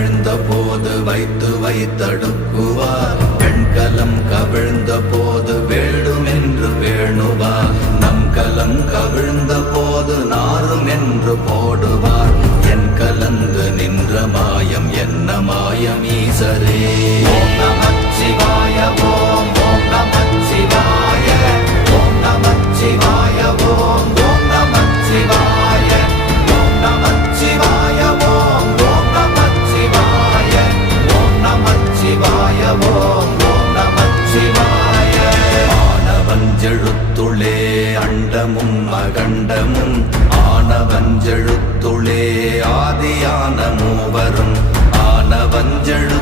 கவிழ்ந்த போது வைத்து வைத்தடுக்குவார் வெண்கலம் கவிழ்ந்த போது வேண்டுமென்று வேணுவார் நம் கலம் கவிழ்ந்த போது நாரும் என்று போடுவார் என் கலந்து நின்ற மாயம் என்ன மாயம் ஈசரே ஓம் நமச்சிவாய ஓம் ஓம் நமச்சிவாய ஓம் நமச்சிவாய ஓம் ஓம் நமச்சிவாய ஓம் நமச்சிவாய ஓம் ஓம் நமச்சிவாய ஓம் நமச்சிவாய ஓம் ஓம் நமச்சிவாய ஆனவஞ்செழுத்துளே அண்டமும் அகண்டமும் ஆனவஞ்செழுத்துளே ஆதியான மூவரும் ஆனவஞ்செழு